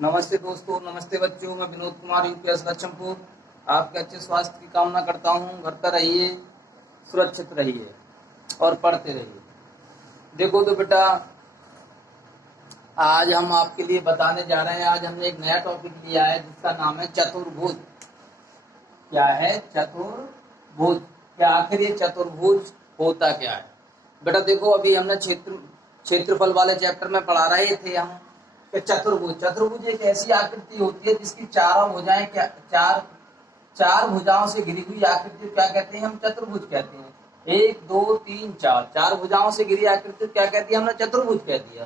नमस्ते दोस्तों, नमस्ते बच्चों। मैं विनोद कुमार यूपीएस लक्ष्मपुर आपके अच्छे स्वास्थ्य की कामना करता हूँ। घर पर रहिए, सुरक्षित रहिए और पढ़ते रहिए। देखो तो बेटा, आज हम आपके लिए बताने जा रहे हैं। आज हमने एक नया टॉपिक लिया है जिसका नाम है चतुर्भुज। क्या है? चतुर्भुज। क्या आखिर ये चतुर्भुज होता क्या है? बेटा देखो, अभी हमने क्षेत्रफल वाले चैप्टर में पढ़ा रहे थे हम कि चतुर्भुज एक ऐसी आकृति होती है जिसकी चारों भुजाएं चार भुजाओं से घिरी हुई आकृति क्या कहते हैं? हम चतुर्भुज कहते हैं। 1 2 3 4 चार भुजाओं से घिरी आकृति क्या कहती है? हमने चतुर्भुज कह दिया।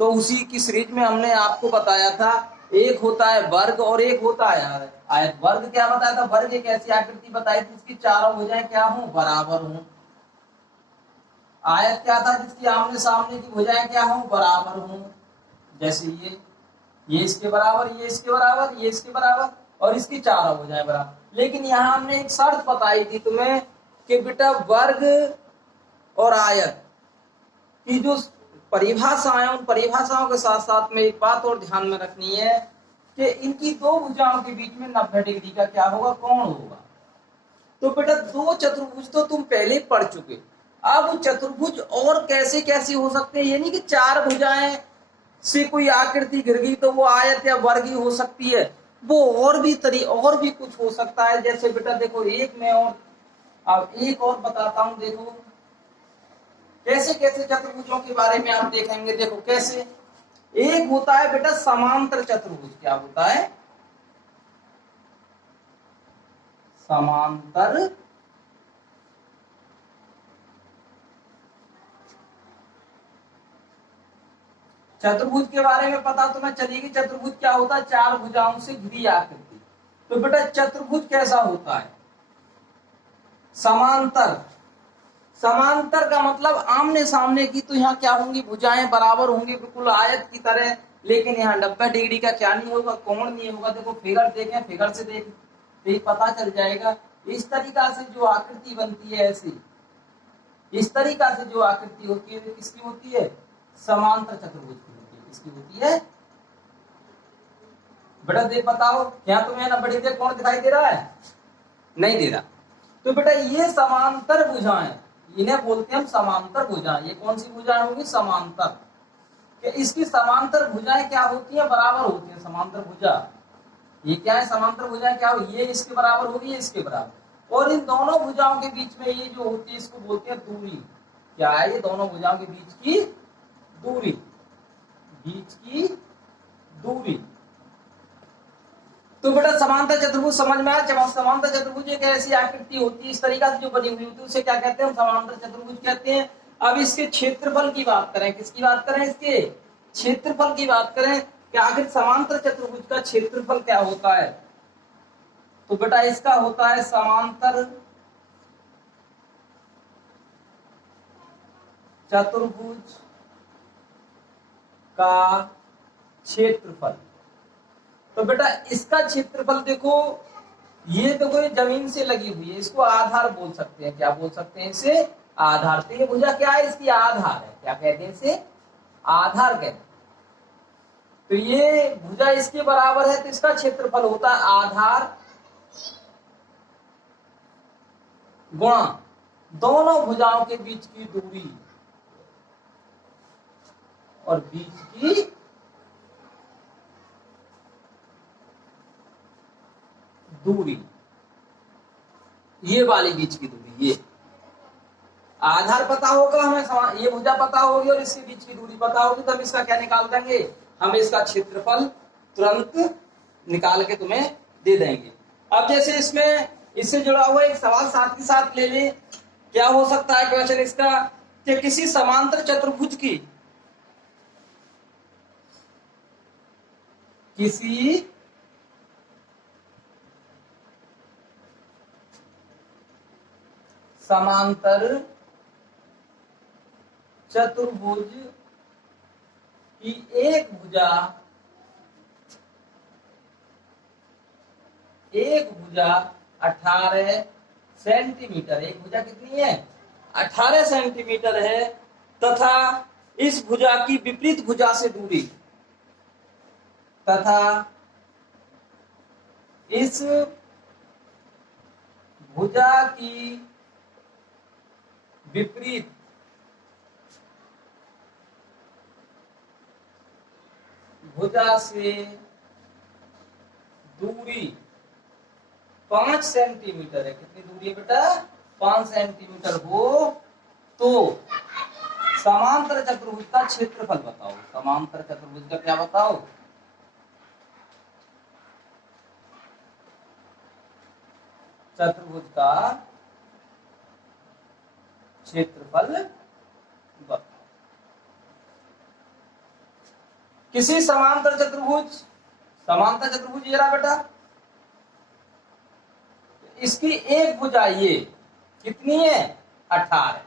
तो उसी की सीरीज में हमने आपको बताया था, एक होता है वर्ग और एक होता है आयत। वर्ग क्या बताया था? वर्ग एक ऐसी आकृति बताई थी जिसकी चारों भुजाएं क्या हो? बराबर हो। आयत क्या था? जिसकी आमने सामने की भुजाएं क्या हो? बराबर हो। जैसे ये इसके बराबर, ये इसके बराबर, ये इसके बराबर और इसकी चारों भुजाएं बराबर। लेकिन यहाँ हमने एक शर्त बताई थी तुम्हें कि बेटा वर्ग और आयत की जो परिभाषाएं, उन परिभाषाओं के साथ साथ में एक बात और ध्यान में रखनी है कि इनकी दो भुजाओं के बीच में 90 डिग्री का क्या होगा? कोण होगा। तो बेटा दो चतुर्भुज तो तुम पहले पढ़ चुके। अब चतुर्भुज और कैसे कैसे हो सकते हैं? ये नहीं कि चार भुजाएं से कोई आकृति गिर गई तो वो आयत या वर्ग ही हो सकती है। वो और भी कुछ हो सकता है। जैसे बेटा देखो, एक और बताता हूं। देखो कैसे कैसे चतुर्भुजों के बारे में आप देखेंगे। देखो कैसे। एक होता है बेटा समांतर चतुर्भुज। क्या होता है? समांतर चतुर्भुज के बारे में पता तुम्हें चलेगी। चतुर्भुज क्या होता है? चार भुजाओं से घिरी आकृति। तो बेटा चतुर्भुज कैसा होता है? समांतर का मतलब आमने सामने की। तो यहाँ क्या होंगी? भुजाएं बराबर होंगी, बिल्कुल आयत की तरह। लेकिन यहाँ 90 डिग्री का क्या नहीं होगा? कोण नहीं होगा। देखो फिगर देखें, फिगर से देख पता चल जाएगा। इस तरीका से जो आकृति बनती है, ऐसी इस तरीका से जो आकृति होती है, किसकी होती है? समांतर चतुर्भुज की होती है। किसकी होती है बेटा? देख बताओ, क्या तुम्हें 90 डिग्री कोण दिखाई दे रहा है? नहीं दे रहा। तो बेटा ये समांतर भुजाएं, इन्हें बोलते हैं हम समांतर भुजाएं। ये कौन सी भुजाएं होंगी? समांतर। कि इसकी समांतर भुजाएं क्या होती है? बराबर होती है। समांतर भुजा ये क्या है? समांतर भुजाएं क्या हो? ये इसके बराबर होगी, ये इसके बराबर। और इन दोनों भुजाओं के बीच में ये जो होती है, इसको बोलते हैं दूरी। क्या है? ये दोनों भुजाओं के बीच की दूरी। तो बेटा समांतर चतुर्भुज समझ में आया। समांतर चतुर्भुज एक ऐसी आकृति होती है, इस तरीका से जो बनी हुई होती है, उसे क्या कहते हैं? समांतर चतुर्भुज कहते हैं। अब इसके क्षेत्रफल की बात करें। किसकी बात करें? इसके क्षेत्रफल की बात करें कि आखिर समांतर चतुर्भुज का क्षेत्रफल क्या होता है। तो बेटा इसका होता है समांतर चतुर्भुज का क्षेत्रफल। तो बेटा इसका क्षेत्रफल देखो, ये देखो ये जमीन से लगी हुई है, इसको आधार बोल सकते हैं। क्या बोल सकते हैं? इसे आधार। तो ये भुजा क्या है? इसकी आधार है। क्या कहते हैं? इसे आधार कहते हैं। तो ये भुजा इसके बराबर है, तो इसका क्षेत्रफल होता है आधार गुणा दोनों भुजाओं के बीच की दूरी और बीच की दूरी। ये वाली बीच की दूरी, ये आधार पता होगा हमें, ये भुजा पता होगी और इसके बीच की दूरी पता होगी, तो हम इसका क्या निकाल देंगे? हम इसका क्षेत्रफल तुरंत निकाल के तुम्हें दे देंगे। अब जैसे इसमें इससे जुड़ा हुआ एक सवाल साथ ही साथ ले ले। क्या हो सकता है क्वेश्चन इसका? कि किसी समांतर चतुर्भुज की किसी समांतर चतुर्भुज की एक भुजा 18 सेंटीमीटर। एक भुजा कितनी है? 18 सेंटीमीटर है तथा इस भुजा की विपरीत भुजा से दूरी तथा इस भुजा की विपरीत भुजा से दूरी 5 सेंटीमीटर है। कितनी दूरी है बेटा? 5 सेंटीमीटर हो तो समांतर चतुर्भुज का क्षेत्रफल बताओ। समांतर चतुर्भुज का क्या बताओ? चतुर्भुज का क्षेत्रफल बताओ। किसी समांतर चतुर्भुज ये रहा बेटा, इसकी एक भुजा ये कितनी है? 18।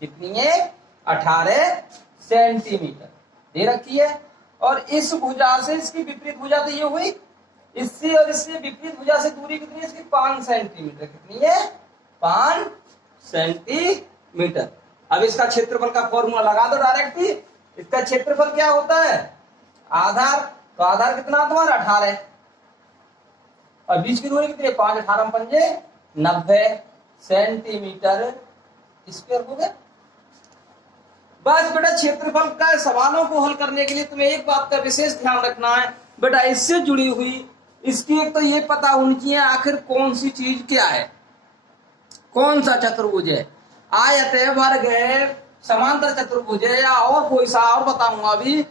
कितनी है? 18 सेंटीमीटर दे रखी है। और इस भुजा से इसकी विपरीत भुजा तो ये हुई, इससे और इससे विपरीत भुजा से दूरी कितनी है इसकी? 5 सेंटीमीटर। कितनी है? 5 सेंटीमीटर। अब इसका क्षेत्रफल का फॉर्मूला लगा दो डायरेक्ट ही। इसका क्षेत्रफल क्या होता है? आधार। तो आधार कितना तुम्हारा? 18। और बीच की दूरी कितनी है? 5 18 पंजे 90 सेंटीमीटर स्क्वायर हो गया। बस बेटा क्षेत्रफल का सवालों को हल करने के लिए तुम्हें एक बात का विशेष ध्यान रखना है बेटा, इससे जुड़ी हुई इसकी एक तो ये पता होनी चाहिए आखिर कौन सी चीज क्या है, कौन सा चतुर्भुज है। आयत है, वर्ग है, समांतर चतुर्भुज है या और कोई सा और बताऊंगा अभी।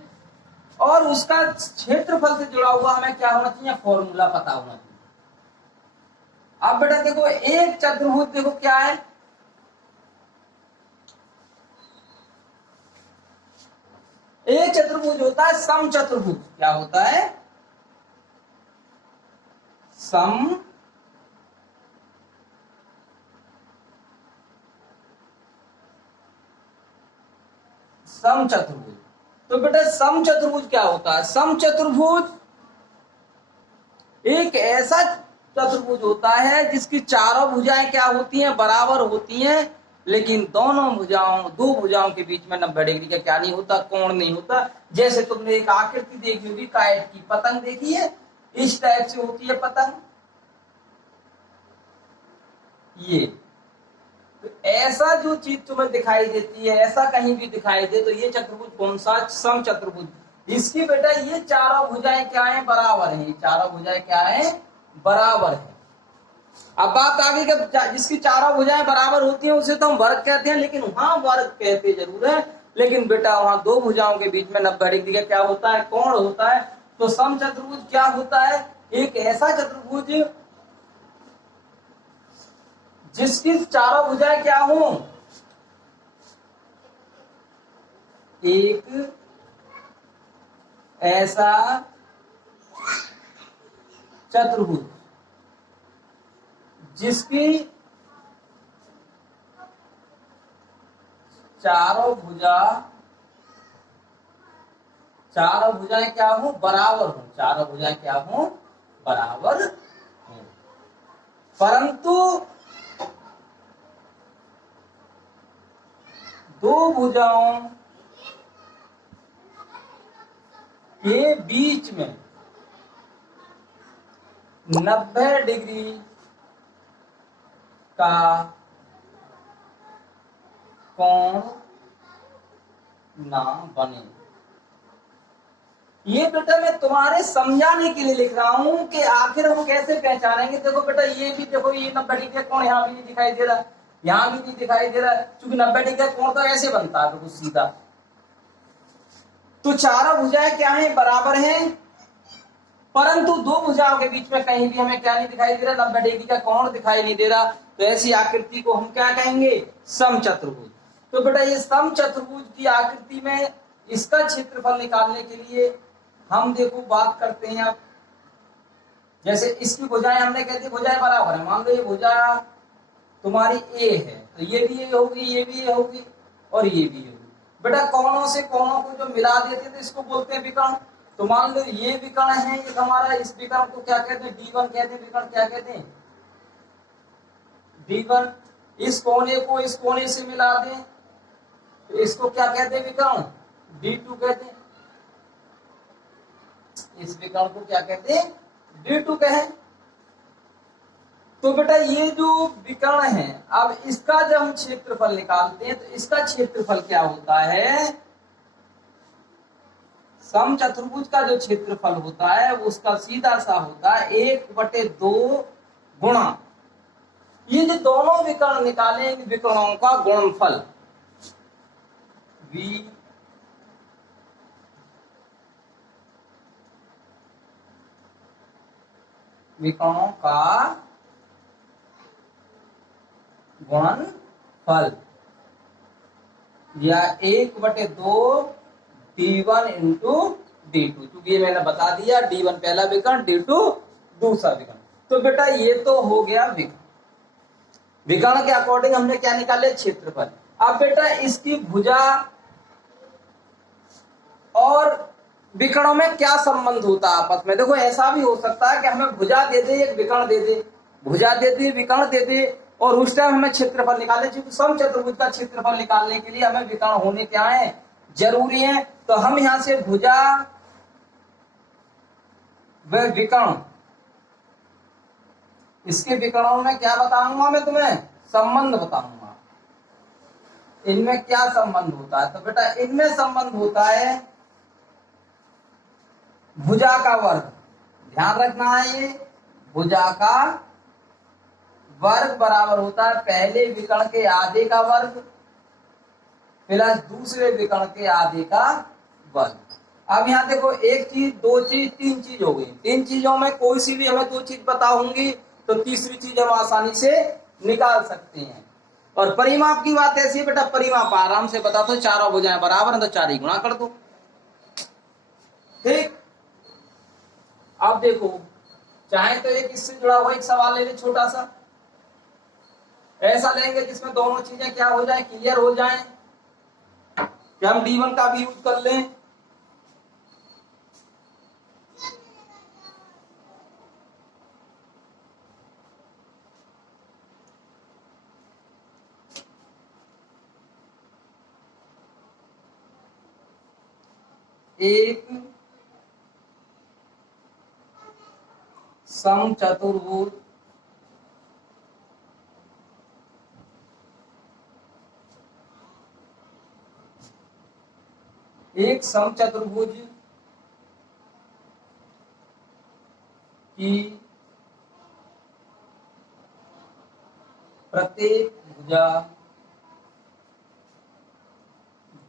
और उसका क्षेत्रफल से जुड़ा हुआ हमें क्या होना चाहिए? फॉर्मूला पता होना चाहिए। अब बेटा देखो एक चतुर्भुज देखो क्या है, एक चतुर्भुज होता है समचतुर्भुज। क्या होता है? समचतुर्भुज। तो बेटा समचतुर्भुज क्या होता है? समचतुर्भुज एक ऐसा चतुर्भुज होता है जिसकी चारों भुजाएं क्या होती हैं? बराबर होती हैं, लेकिन दोनों भुजाओं, दो भुजाओं के बीच में 90 डिग्री का क्या नहीं होता? कोण नहीं होता। जैसे तुमने एक आकृति देखी होगी, काइट की पतंग देखी है, इस टाइप से होती है पतंग ये। तो ऐसा जो चीज तुम्हें दिखाई देती है, ऐसा कहीं भी दिखाई दे तो ये चतुर्भुज कौन सा? समचतुर्भुज। इसकी बेटा ये चारों भुजाएं क्या है? बराबर है। चारों भुजाएं क्या है? बराबर है। अब बात आगे का, जिसकी चारों भुजाएं बराबर होती हैं उसे तो हम वर्ग कहते हैं, लेकिन वहां वर्ग कहते जरूर है, लेकिन बेटा वहां दो भुजाओं के बीच में 90 डिग्री का क्या होता है? कोण होता है। तो समचतुर्भुज क्या होता है? एक ऐसा चतुर्भुज जिसकी चारों भुजाएं क्या हो? एक ऐसा चतुर्भुज जिसकी चारों भुजाएं क्या हो? बराबर हो। चारों भुजाएं क्या हो? बराबर हो। परंतु दो भुजाओं के बीच में 90 डिग्री का कोण ना बने। ये बेटा मैं तुम्हारे समझाने के लिए लिख रहा हूं कि आखिर हम कैसे पहचानेंगे। देखो बेटा ये भी देखो, ये 90 डिग्री का कोण यहाँ भी नहीं दिखाई दे रहा, यहाँ भी नहीं दिखाई दे रहा, क्योंकि 90 डिग्री का कोण तो ऐसे बनता है बिल्कुल सीधा। तो चारों भुजाएं क्या है? बराबर हैं, परंतु दो भुजाओं के बीच में कहीं भी हमें क्या नहीं दिखाई दे रहा? 90 डिग्री का कोण दिखाई नहीं दे रहा। तो ऐसी आकृति को हम क्या कहेंगे? समचतुर्भुज। तो बेटा ये समचतुर्भुज की आकृति में इसका क्षेत्रफल निकालने के लिए हम देखो बात करते हैं। अब जैसे इसकी भुजाएं हमने कहती भुजाएं बराबर है। मान लो ये भुजा तुम्हारी ए है, तो ये भी ए होगी, ये भी ए होगी और ये भी होगी। बेटा कोणों से कोणों को जो मिला देते तो इसको बोलते हैं विकर्ण। तो मान लो ये विकर्ण है, ये हमारा, इस विकर्ण को क्या कहते हैं? D1 कहते हैं। विकर्ण क्या कहते हैं? D1। इस कोने को इस कोने से मिला दें तो इसको क्या कहते हैं? विकर्ण D2 कहते हैं। इस विकर्ण को क्या कहते हैं, D2 कहें। तो बेटा ये जो विकर्ण है, अब इसका जब हम क्षेत्रफल निकालते हैं तो इसका क्षेत्रफल क्या होता है, समचतुर्भुज का जो क्षेत्रफल होता है उसका सीधा सा होता है 1/2 गुणा, ये जो दोनों विकर्ण निकाले इन विकर्णों का गुणनफल विकर्णों का गुणनफल या 1/2 D1 इंटू D2, क्योंकि ये मैंने बता दिया D1 पहला विकर्ण, D2 दूसरा विकर्ण। तो बेटा ये तो हो गया विकर्ण, विकर्ण के अकॉर्डिंग हमने क्या निकाले, क्षेत्रफल। अब बेटा इसकी भुजा और विकर्णों में क्या संबंध होता है आपस में, देखो ऐसा भी हो सकता है कि हमें भुजा दे दे, एक विकर्ण दे दे, भुजा दे दे, विकर्ण दे दे, और उस टाइम हमें क्षेत्रफल निकालने, क्योंकि समचतुर्भुज का क्षेत्रफल निकालने के लिए हमें विकर्ण होने क्या है, जरूरी है। तो हम यहां से भुजा व विकर्ण, इसके विकर्णों में क्या बताऊंगा मैं तुम्हें, संबंध बताऊंगा, इनमें क्या संबंध होता है। तो बेटा इनमें संबंध होता है भुजा का वर्ग, ध्यान रखना है, ये भुजा का वर्ग बराबर होता है पहले विकर्ण के आधे का वर्ग प्लस दूसरे विकर्ण के आधे का वर्ग। अब यहाँ देखो, एक चीज, दो चीज, तीन चीज हो गई, तीन चीजों में कोई सी भी हमें दो चीज पता होंगी तो तीसरी चीज हम आसानी से निकाल सकते हैं। और परिमाप की बात ऐसी है बेटा, परिमाप आराम से बता दो, चारों भुजाएं बराबर है तो 4 ही गुणा कर दो, ठीक। अब देखो, चाहे तो एक इससे जुड़ा हुआ एक सवाल ले ले छोटा सा, ऐसा लेंगे जिसमें दोनों चीजें क्या हो जाए, क्लियर हो जाए, कि हम D1 का भी यूज कर लें। एक समचतुर्भुज की प्रत्येक भुजा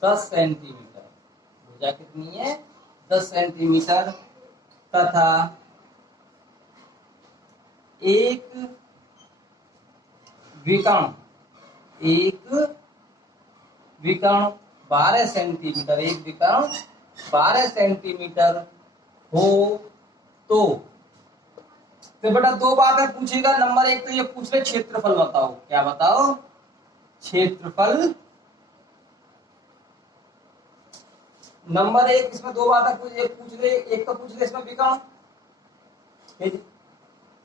10 सेंटीमीटर, भुजा कितनी है, 10 सेंटीमीटर, तथा एक विकर्ण 12 सेंटीमीटर, एक विकर्ण 12 सेंटीमीटर हो तो बेटा दो बातें पूछेगा। नंबर एक तो ये पूछ ले क्षेत्रफल बताओ, क्या बताओ, क्षेत्रफल। नंबर एक, इसमें दो बातें पूछ ले, एक तो पूछ ले इसमें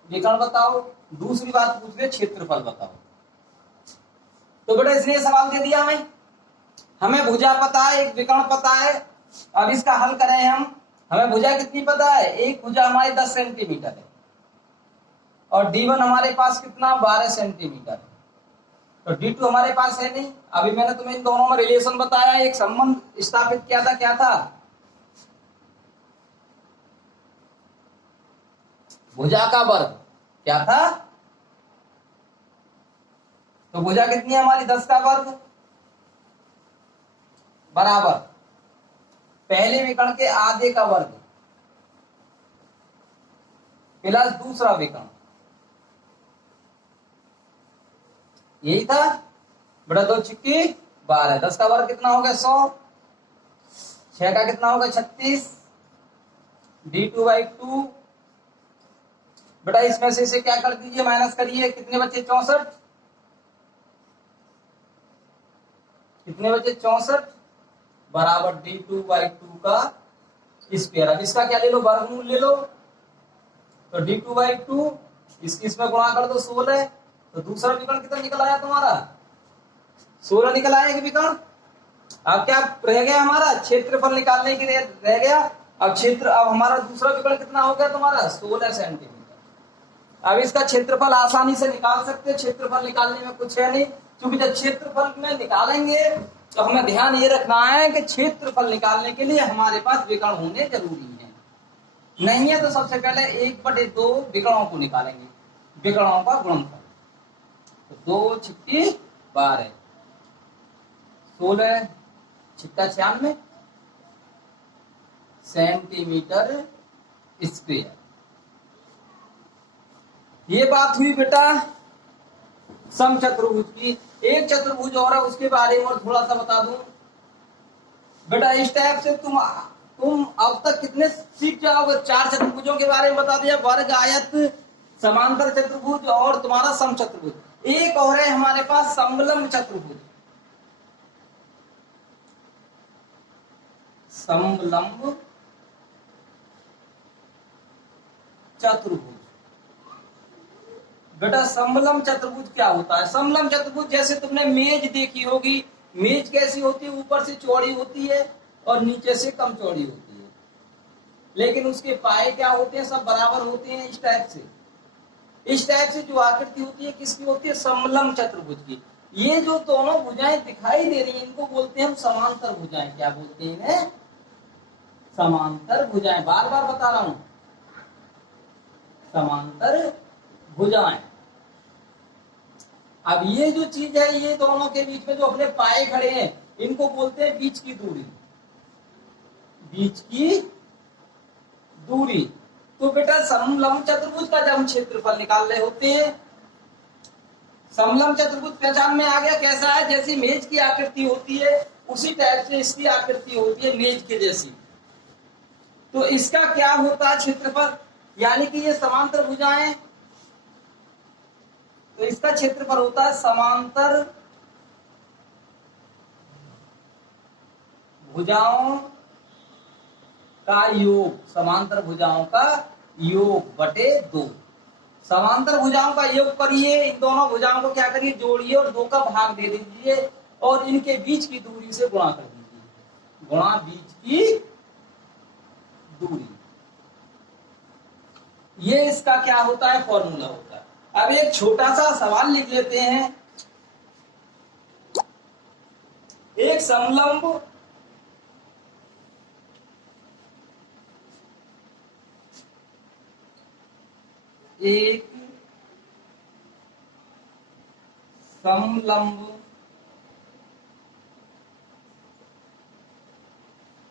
विकर्ण बताओ, दूसरी बात पूछ ले क्षेत्रफल बताओ। तो बेटा इसने सवाल दे दिया हमें भुजा पता है, एक विकर्ण पता है। अब इसका हल करें हमें भुजा कितनी पता है, एक भुजा हमारी 10 सेंटीमीटर है और D1 हमारे पास कितना, 12 सेंटीमीटर। तो D2 हमारे पास है नहीं। अभी मैंने तुम्हें इन दोनों में रिलेशन बताया, एक संबंध स्थापित किया था, क्या था, भुजा का वर्ग क्या था। तो भुजा कितनी है हमारी, 10 का वर्ग बराबर पहले विकर्ण के आधे का वर्ग प्लस दूसरा विकर्ण, यही था बेटा। 2 छिक्की 12, 10 का वर्ग कितना हो गया, 100, 6 का कितना होगा 36, D2/2। बेटा इसमें से इसे क्या कर दीजिए, माइनस करिए, कितने बचे 64, कितने बचे 64 बराबर D2/2 का स्क्वायर। अब इसका क्या ले लो, वर्गमूल ले लो, तो D2/2 इसमें गुणा कर दो 16, तो दूसरा विकर्ण कितना निकल आया तुम्हारा, 16 निकल आया एक विकर्ण। अब क्या रह गया हमारा, क्षेत्रफल निकालने के लिए रह गया अब क्षेत्र, अब हमारा दूसरा विकर्ण कितना हो गया तुम्हारा 16 सेंटीमीटर। अब इसका क्षेत्रफल आसानी से निकाल सकते हैं, क्षेत्रफल निकालने में कुछ है नहीं, क्योंकि जब क्षेत्रफल में निकालेंगे तो हमें ध्यान ये रखना है कि क्षेत्रफल निकालने के लिए हमारे पास विकर्ण होने जरूरी है। नहीं है तो सबसे पहले 1/2 विकर्णों को निकालेंगे, विकर्णों का गुणनफल। तो 2 छिक्की 12, 16 छिक्का 96 सेंटीमीटर स्क्वायर। ये बात हुई बेटा समचतुर्भुज की। एक चतुर्भुज और है, उसके बारे में और थोड़ा सा बता दूं बेटा। इस टाइप से तुम अब तक कितने सीख जाओगे? 4 चतुर्भुजों के बारे में बता दिया, वर्ग, आयत, समांतर चतुर्भुज और तुम्हारा समचतुर्भुज। एक और है हमारे पास समलंब चतुर्भुज। समलंब चतुर्भुज बेटा, समलंब चतुर्भुज क्या होता है? समलंब चतुर्भुज जैसे तुमने मेज देखी होगी, मेज कैसी होती है? ऊपर से चौड़ी होती है और नीचे से कम चौड़ी होती है, लेकिन उसके पाए क्या होते हैं? सब बराबर होते हैं। इस टाइप से, इस टाइप से जो आकृति होती है किसकी होती है? समलंब चतुर्भुज की। ये जो दोनों भुजाएं दिखाई दे रही हैं इनको बोलते हैं हम समांतर भुजाएं। क्या बोलते हैं इन्हें? समांतर भुजाएं। बार बार बता रहा हूं, समांतर भुजाएं। अब ये जो चीज है, ये दोनों के बीच में जो अपने पाए खड़े हैं इनको बोलते हैं बीच की दूरी, बीच की दूरी। तो बेटा समलंब चतुर्भुज का जब हम क्षेत्रफल निकाल रहे होते हैं, समलंब चतुर्भुज पहचान में आ गया कैसा है? जैसी मेज की आकृति होती है उसी टाइप से इसकी आकृति होती है मेज के जैसी। तो इसका क्या होता है? क्षेत्रफल, यानी कि ये समांतर भुजाएं, तो इसका क्षेत्रफल होता है समांतर भुजाओं का योग, समांतर भुजाओं का योग बटे 2। समांतर भुजाओं का योग करिए, इन दोनों भुजाओं को क्या करिए? जोड़िए और 2 का भाग दे दीजिए और इनके बीच की दूरी से गुणा कर दीजिए। गुणा बीच की दूरी, ये इसका क्या होता है? फॉर्मूला होता है। अब एक छोटा सा सवाल लिख लेते हैं। एक समलंब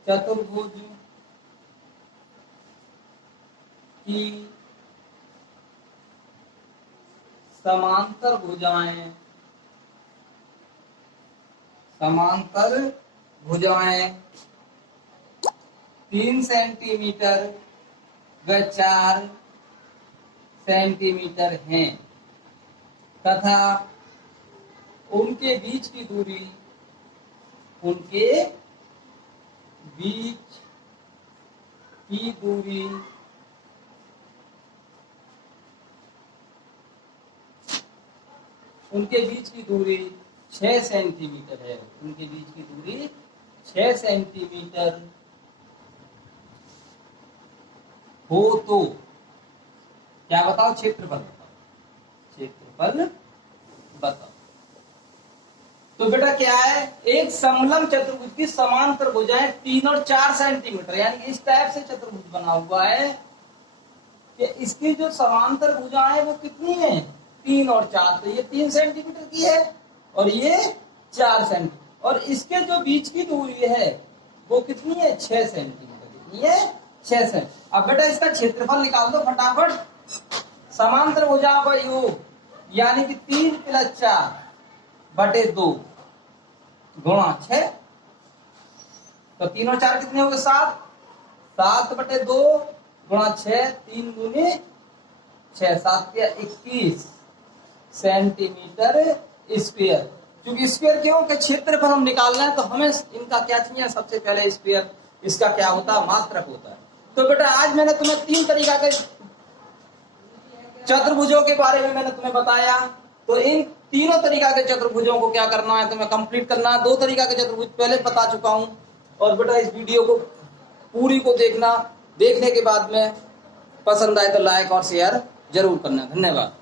चतुर्भुज की समांतर भुजाएं 3 सेंटीमीटर व 4 सेंटीमीटर हैं तथा उनके बीच की दूरी, उनके बीच की दूरी उनके बीच की दूरी 6 सेंटीमीटर है। उनके बीच की दूरी 6 सेंटीमीटर हो तो क्या बताओ? क्षेत्रफल बताओ, क्षेत्रफल बताओ। तो बेटा क्या है? एक समलंब चतुर्भुज की समांतर भुजाएं 3 और 4 सेंटीमीटर, यानी कि इस टाइप से चतुर्भुज बना हुआ है कि इसकी जो समांतर भुजाएं वो कितनी है? 3 और 4। तो ये 3 सेंटीमीटर की है और ये 4 सेंटीमीटर, और इसके जो बीच की दूरी है वो कितनी है? 6 सेंटीमीटर। कितनी है? 6 सेंटीमीटर। अब बेटा इसका क्षेत्रफल निकाल दो फटाफट। समांतर भुजाओं का योग यानी कि 3 + 4 बटे 2 गुणा 6। तो 3 और 4 कितने हो गए? 7। 7 बटे 2 गुणा 6, 3 दूनी 6, 7 के 21 सेंटीमीटर स्क्वायर। क्योंकि स्क्वायर क्यों? कि क्षेत्र पर हम निकाल रहे हैं तो हमें इनका क्या चाहिए? सबसे पहले स्क्वायर। इसका क्या होता है? मात्रक होता है। तो बेटा आज मैंने तुम्हें 3 तरीका के चतुर्भुजों के बारे में मैंने तुम्हें बताया। तो इन तीनों तरीका के चतुर्भुजों को क्या करना है? तुम्हें कंप्लीट करना है। 2 तरीका के चतुर्भुज पहले बता चुका हूं। और बेटा इस वीडियो को पूरी को देखने के बाद में पसंद आए तो लाइक और शेयर जरूर करना। धन्यवाद।